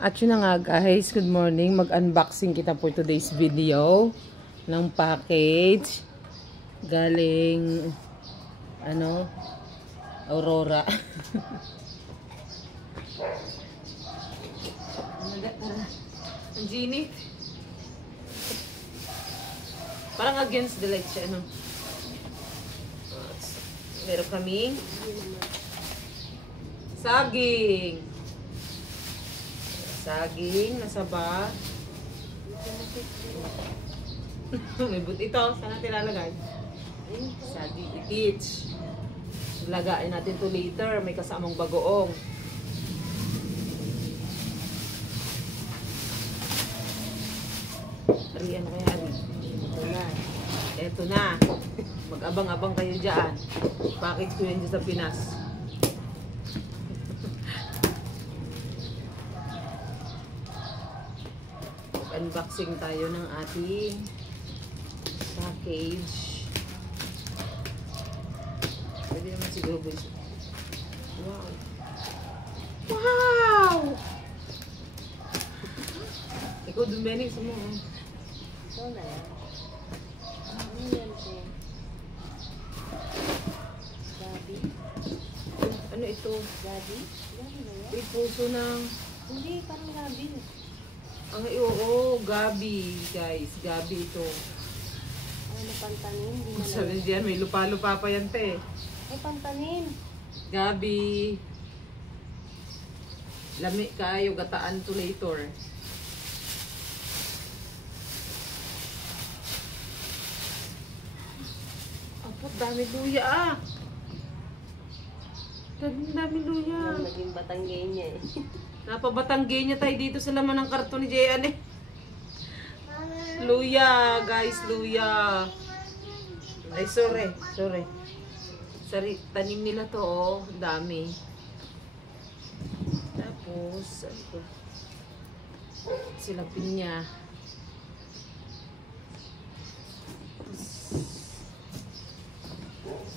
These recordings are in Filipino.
At yun na nga guys, good morning. Mag-unboxing kita for today's video ng package galing Aurora. Ang ginit. Parang against the light siya, Meron kaming saging. Saging, nasa ba? May but ito. Saan natin lalagay? Saging itich. Lagain natin to later. May kasamang bagoong. Ari, ano kaya Ari? Ito na. Ito na. Mag-abang-abang kayo dyan. Package ko yan dyan sa Pinas. Unboxing tayo ng ating package. Pwede naman siguro boys. Wow! Wow! Ikaw dun Benny, sa mo. Ito na yan. Ano yan siya? Gabi? Ano ito? Gabi? Gabi ba yan? May puso ng... Hindi, parang gabi. Ang oo, gabi guys. Gabi ito. Ano, pantanin? Hindi na Sabi diyan, may lupa-lupa pa yan te. Ay, pantanin. Gabi. Lami kayo, gataan to later. Apo, dami luya ah. Dami luya. Naging Batanggay niya eh. Napabatanggay niya tayo dito sa laman ng karton ni Jean eh. Luya, guys, luya. Ay, sorry. Sorry, tanim nila to, oh. Dami. Tapos, ano to? Sila pinya.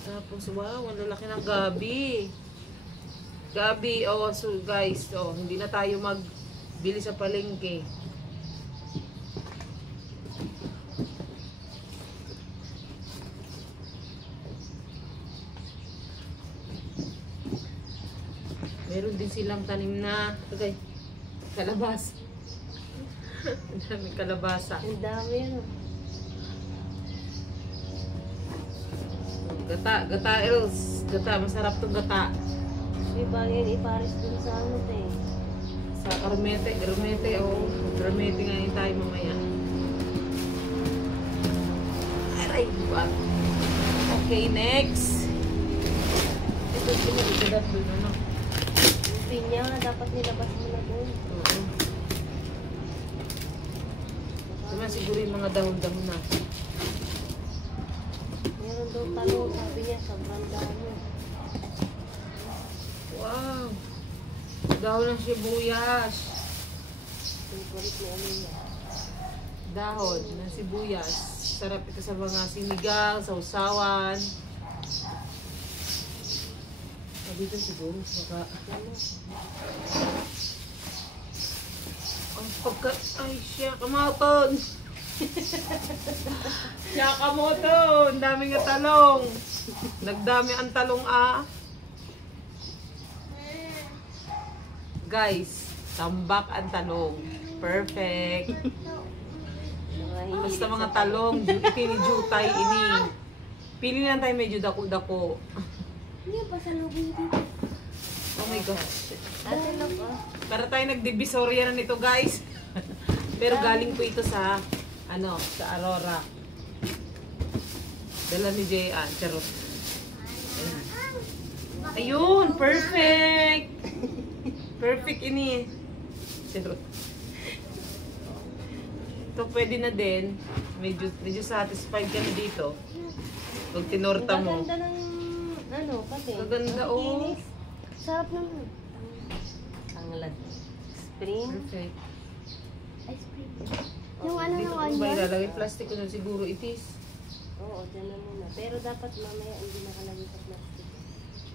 Tapos, wow, ang lalaki ng gabi. Gabi, oh, so guys, oh, hindi na tayo magbili sa palengke. Meron din silang tanim na, okay, kalabasa. Ang dami kalabasa. Ang dami yun. Gata, Els. Gata, masarap tong gata. May bagay ipares dun sa ano te. Sa Grumete, oh. Grumete nga yun tayo mamaya. Aray, ba? Okay, next. Ito, pinag-idadat dun, ano? Yung pinya, dapat nilabas mo na dun. Oo. Diba siguro yung mga dahon-dahon na. Meron daw talong, sabi niya, sobrang dami. Wow! Dahon ng sibuyas. Favorite ni Alina. Dahon ng sibuyas. Sarap ito sa mga sinigang, sausawan. Dito siguro sa Ano? ang pagka... Ay, siya, kamaton! Siya, kamoton! Dami nga talong. Nagdami ang talong, ah. Guys, tambak ang talong. Perfect. Basta mga talong, itini jutay ini. Pili lang tayo medyo dako-dako. Hindi pa sa lobby dito. Oh my gosh. Ate na pa. Para tayo nagdivisoria na nito, guys. Pero galing po ito sa sa Aurora. Dala ni Jean, charot. Ayun, perfect. Perfect ini. Charot. Ito pwede na din. Medyo satisfied ka na dito. Pag tinorta mo. Ang ganda ng ano kasi. Maganda, ang oh. kinis. Sarap naman. Ang lag. Spring. Perfect. Ay, spring. Yung ano Dito ng ko ba onion? ilalagay? Plastic ko na siguro itis. Oo, dyan na muna. Pero dapat mamaya hindi nakalagay sa plastic.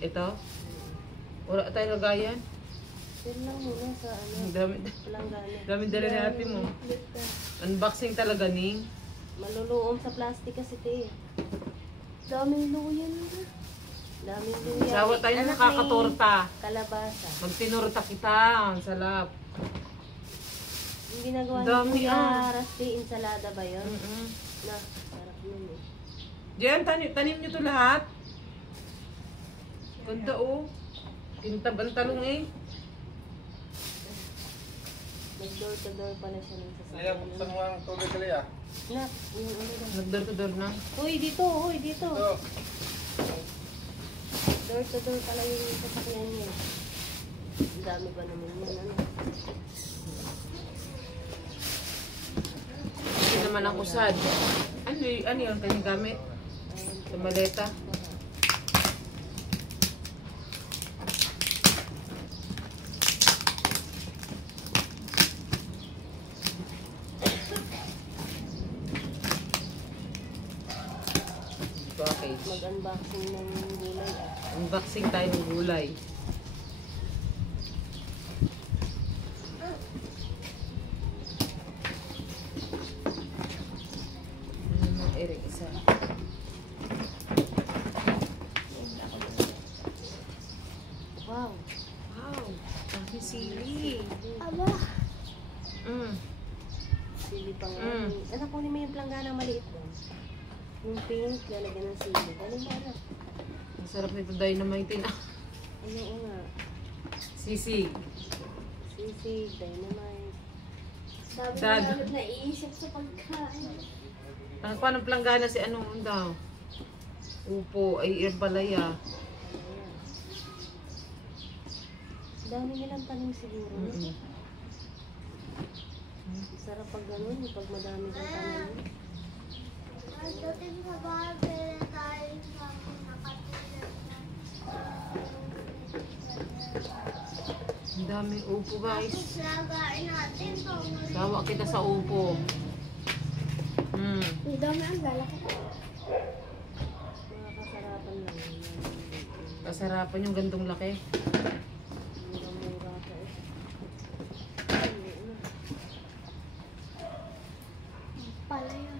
Ito. Wala tayo lagayan. Sale lang muna sa ano. Ang dami. Palanggana. Dami dala natin mo. Unboxing talaga, Ning. Maluluom sa plastic kasi te. Daming luyan. Daming luya. Sawa tayo Anak, nakakatorta. may kalabasa. Magtinorta kita. Ang salap. Yung ginagawa Dami, ni Kuya ah. Rusty, ensalada ba yun? Mm-mm. Na, sarap nun eh. Jen, tanim nyo to lahat. Ganda oh. Kintab ang talong eh. Nag-door to door pala siya ng Laya, sasakyan. buksan mo ang tubig ka, Laya. Na, yung ano na. Nagdor to door na. Uy, dito, uy, dito. Ito. Door to door pala yung sasakyan niya. Ang dami ba naman yan, ano? Hindi naman ang usad. Ano yun kanyang gamit? Ayun, Sa maleta. Package. mag-unboxing ng gulay ah. Unboxing tayo ng gulay. Ano naman, Eric, isa. Wow. Wow, dami sili. Aba. Sili pa nga. Mm. Anak, kunin mo yung planggana maliit doon. Yung pink, lalagyan ng sili. Ano ba anak? Ang sarap nito dynamite na. Ano nga? Sisig. Sisig, dynamite. Dami Dad. na namin naiisip sa pagkain. Ang paano planggana si anong daw? Upo, ay irbalaya. Ayan. Dami nilang tanim siguro. no? Mm-mm. Sarap pag ganun, pag madami kang tanim. Pagdating sa bahay, pwede tayo sa nakatulad na. Ang daming upo guys. Tapos lagain natin to. Sawa kita sa upo. Ang dami ang lalaki. Mga kasarapan lang. Kasarapan yung gantong laki. Mura-mura ka eh. Hindi na. Pala yun.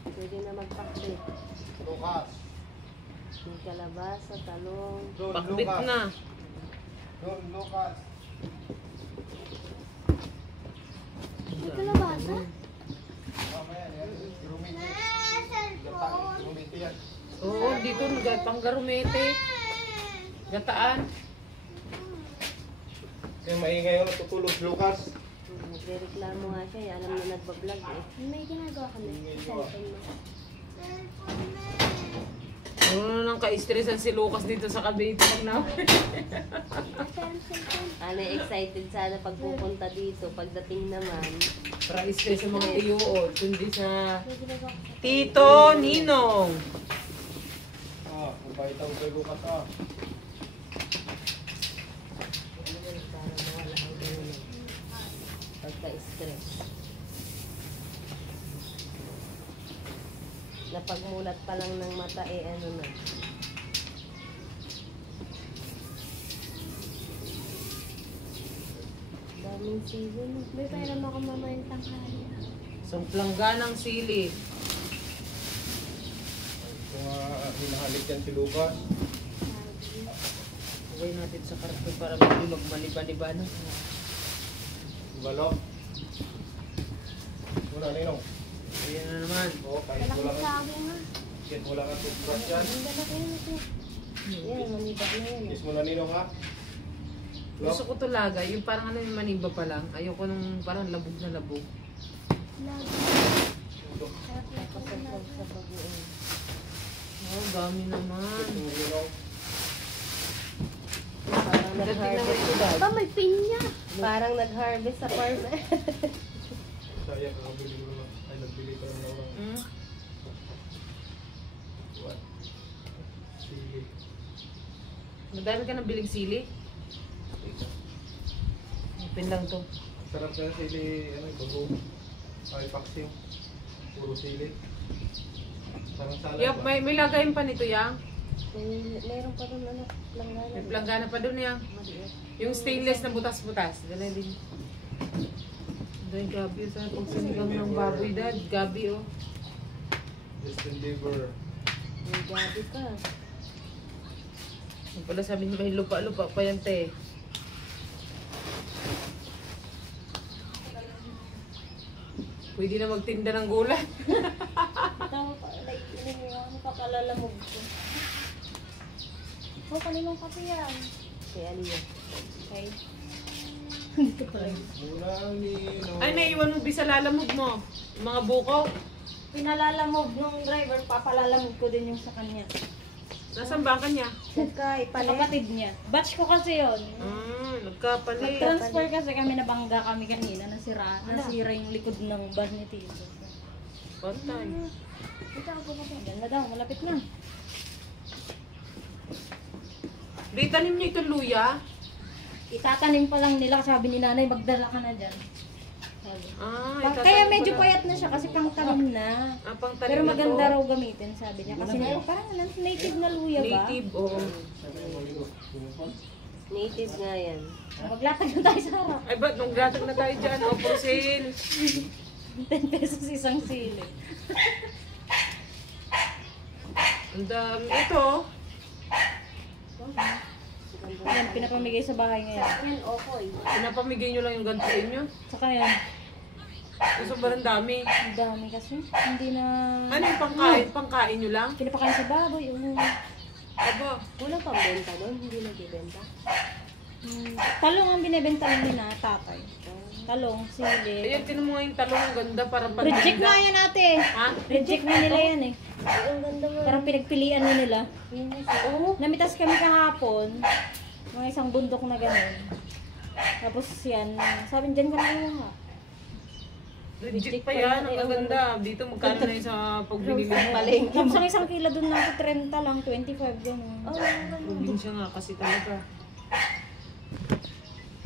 Pwede na magpakbit. Lucas. May kalabasa, talong. Doon, Bakbit Lucas. na. Doon, Lucas. May kalabasa? Mamaya, yan. Rumiti. Cellphone. Rumiti yan. Oo, dito panggarumete. Gataan. Kaya maingay ako natutulog, Lucas. Nagre-reklamo nga siya, eh. Alam na nagbablog eh. May ginagawa kami sa cellphone mo. Ano nang ka-stressan si Lucas dito sa Cavite pag namin. Cellphone. Ano, excited sana pag pupunta dito. Pagdating naman, Para stress sa mga tiyood, kundi sa May ginagawa ko. Tito Ninong. Ah, mabait ako kay Lucas, ah. para mawala ang ganun. Pagka-stress. Napagmulat pa lang ng mata eh ano na. Daming season. May pera mo ako mamayang tanghali. So, plangganang sili. Kung hinahalik yan si Lucas. Lagay natin sa karton para medyo magmaliba-liba na. Balok. Muna, Ninong. Ayan na naman. Oo, kahit Malaki wala sa ka. akin nga. Kahit wala ka toothbrush yan. Ang lalaki yun ito. Yan, manibag na yan. Kiss mo na, Ninong, ha? Gusto ko to lagay, yung parang ano yung maniba pa lang. Ayoko nung parang labog na labog. Lagi. Sarap na ito. Pasapag sa bagoong. Oh, dami naman. Kiss mo, Ninong. Parang Dating naman nag-harvest. ito dad. Aba, may pinya. Parang nag-harvest sa farm. Sayang, nakabili ko naman. Ay, nagbili ko naman ako. Hmm? What? Sili. Madami ka ng biling sili? Open lang to. Sarap kaya sili, ano, bago. Ay, paksing. Puro sili. Sarang salad Yup, ba? may lagayin pa nito yang. Meron pa rin ano, langgana. May planggana pa doon yan. Maliit. Yung stainless na butas-butas. Dala din. Dahil gabi sa pagsinigang ng baboy dad. Gabi oh. Justin Bieber. May gabi ka. Yung pala sabi niya may lupa-lupa pa yan te. Pwede na magtinda ng gulay. Tama pa, like, ano pa kalalamog ko. Oh, kaninong kape yan? Kay Aliyah. Okay. Dito pala yun. Mula ni... Ay, naiwan mo bisa lalamog mo. Yung mga buko. Pinalalamog nung driver, papalalamog ko din yung sa kanya. Nasaan ba ka niya? Saka ipalit. Kapatid niya. Batch ko kasi yun. Nagkapalit. Nag-transfer kasi kami, nabangga kami kanina, nasira yung likod ng van ni Tito. Pantay. Ito ako pa. Ganda daw, malapit na. Di tanim niyo itong luya? Itatanim pa lang nila, sabi ni nanay, magdala ka na dyan. Sabi. Itatanim Kaya medyo pala. payat na siya kasi pang tanim na. Pang tanim Pero na maganda to. raw gamitin, sabi niya. Kasi parang native na luya ba? Native, oo. Native nga yan. Maglatag na tayo sa harap. Ay, ba't nung gatag na tayo dyan? O, for sale. 10 pesos isang sili. Ang dami. Ito. Yan, pinapamigay sa bahay ngayon. Yan, okoy. Pinapamigay nyo lang yung ganito sa inyo. Saka yan, Gusto ba ang dami? ang dami kasi. Hindi na... Ano yung pangkain? Pangkain nyo lang? Pinapakain sa baboy. Aba. Wala pang benta doon? Hindi nagbibenta? Talong ang binibenta ni na tatay. Talong, sili. Ayan, tinan mo nga yung talong. Ang ganda. Parang Reject na yan ate. Ha? Reject na nila yan eh. Ang ganda mo. Parang pinagpilian na nila. Oo. Namitas kami kahapon. Mga isang bundok na gano'n. Tapos yan, sabi dyan ka na nga. Reject pa yan. Ang ganda. Dito magkano na yung sa pagbili mo. Tapos ang isang kilo doon na 30 lang, 25 gano'n. Probinsya nga kasi talaga.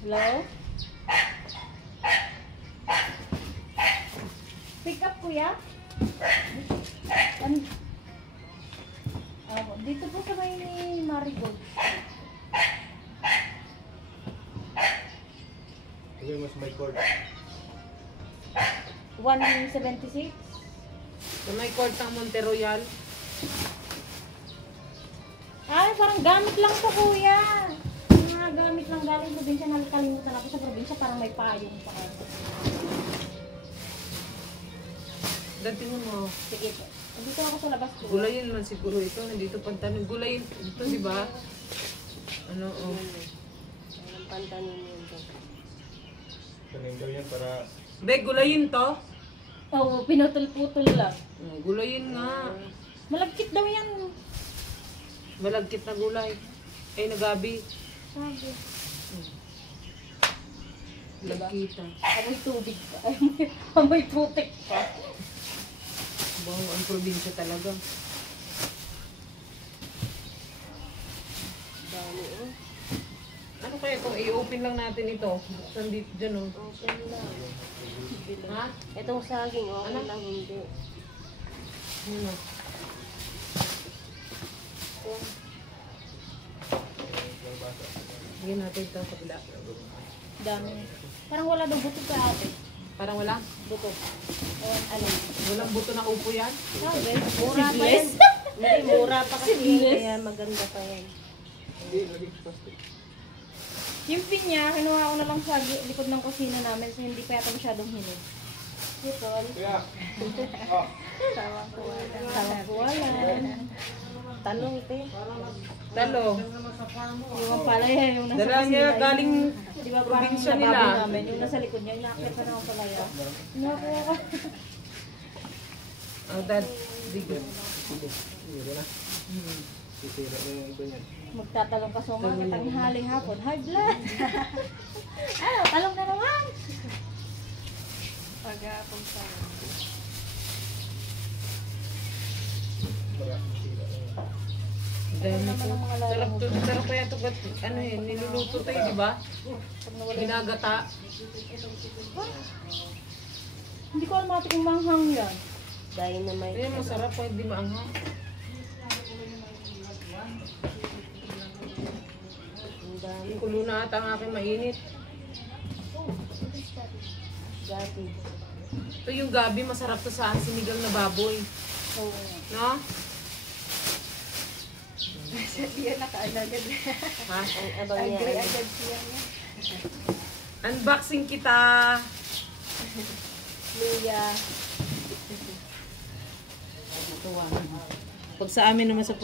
Hello? Pick up kuya? Dito po sa may Marigold. Sabi mas may cord. 176? Sa may court ng Monte Royal. Ay, parang gamit lang to kuya. Mga gamit lang galing probinsya. Nakalimutan ako sa probinsya, parang may payong pa. Dati mo. Sige po. Dito ako sa labas po. Gulayin man siguro ito. Nandito pantanin. Gulayin ito, di ba? Ano, oh. Ang pantanin yun to. Tanim daw yan para... Be, gulayin to. Oo, pinutol-putol lang. Gulayin nga. Malagkit daw yan. Malagkit na gulay. Ay, nagabi. Sabi. Lagkita. Amoy tubig pa. Ay, amoy putik pa. Bang ang probinsya talaga. Dami oh. Ano kaya kung i-open lang natin ito? Buksan dito dyan, oh. Okay lang. Ha? Itong saging, okay Ano? lang hindi. Ano? Bigyan natin ito sa kabila. Dami. Parang wala daw buto ka ate. Parang wala? Buto. Ano? Walang buto na upo yan? Sabi, mura pa yan. Hindi, mura pa kasi yan, kaya maganda pa yan. Hindi, lagi plastic. Yung pinya, kinuha ko na lang sa likod ng kusina namin so hindi pa yata masyadong hinog. Sipon. Kaya, oh, Tawakuwalan. Talong, te. Talong. Yung pala yan, yung nasa Dala niya kusina. galing Di ba parang probinsya nababi nila. namin, yung nasa likod niya, inaakyat pa naman pala yan. Nakuha ko. Oh, dad. Bigo. hindi na. Sisira na yung iba niyan. Magtatalong ka sa umaga, tanghaling hapon. High blood! Ano, talong na naman! Pag-aapong sa Para masira na yun. Dami ko. Sarap to. Sarap kaya ito. Ano eh, niluluto tayo, di ba? Ginagata. Hindi ko alam kung manghang yan. Dahil na may... Ayun, masarap. Pwede maanghang. Ang dami. Kulo na ata ang aking mainit. Gati. Ito yung gabi, masarap to sa sinigang na baboy. So, No? Siya nakaalaga na. Ha? ang abang niya. Agree agad siya. Unboxing kita. Luya. Pag sa amin naman sa